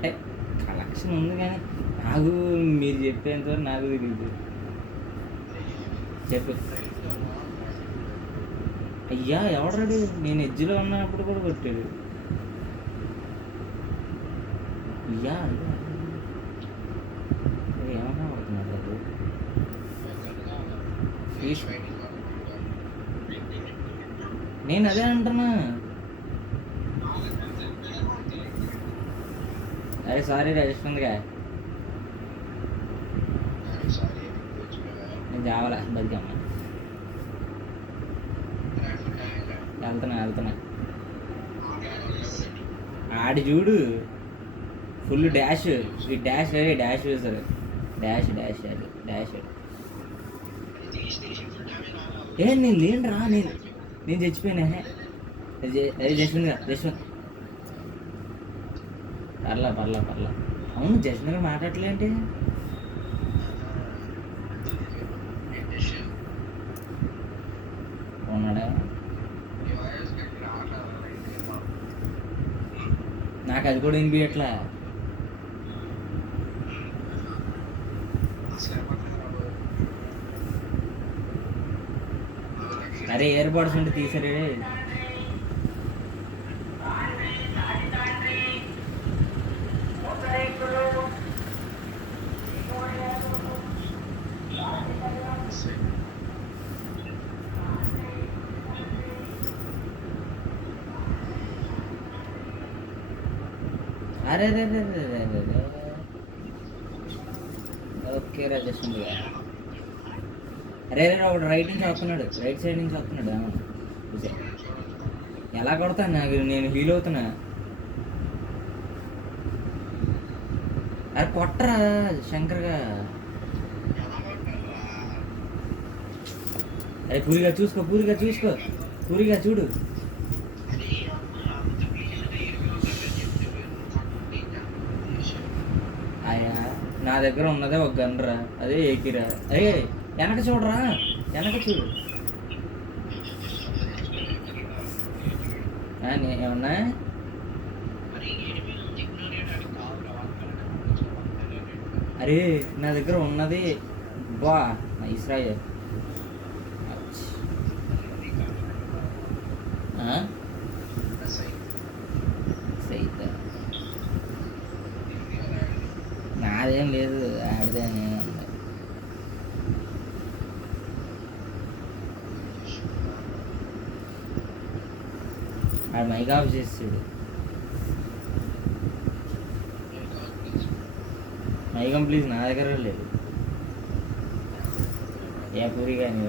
అంటే కలెక్షన్ ఉంది కానీ నాకు మీరు చెప్పేంత వరకు నాకు తెలియదు. చెప్పు. అయ్యా ఎవడాడు? నేను ఎడ్జ్లో ఉన్నప్పుడు కూడా కొట్టాడు. అయ్యా అయ్యా ఏమన్నా పడుతున్నాడు అది. నేను అదే అంటున్నా. అరే సారీ రాజస్థాన్గా నేను చావాలా బతికమ్మ. వెళ్తున్నా ఆడి చూడు ఫుల్ డాష్. ఈ డాష్ అదే డాష్ వేశారు. డాష్ డాష్ అది డాష్. నేను లేనురా. నేను చచ్చిపోయినా. అదే జస్వంత్ పర్లా. అవును జస్వంత్ మాట్లాడలేంటి? ఉన్నాడా? నాకు అది కూడా వినిపించట్లా. అరే ఇయర్ బడ్స్ ఉంటే తీసారే. అరే ఓకే రాజేష్. అరే ఒకడు రైట్ నుంచి వస్తున్నాడు. రైట్ సైడ్ నుంచి వస్తున్నాడు. ఎలా కొడతాను? నేను హీల్ అవుతున్నా. అరే కొట్టరా శంకర్గా. అరే పూరిగా చూడు. అయ్యా నా దగ్గర ఉన్నదే ఒక గన్రా, అదే ఏకిరా. అరే వెనక చూడు. ఏమన్నా అరే నా దగ్గర ఉన్నది బా ఇస్రాయల్. నాదేం లేదు, ఆడితే నేను. ఆడు మైక్ ఆఫ్ చేస్తాడు. మైకం ప్లీజ్, నా దగ్గర లేదు. ఏ పూరి కానీ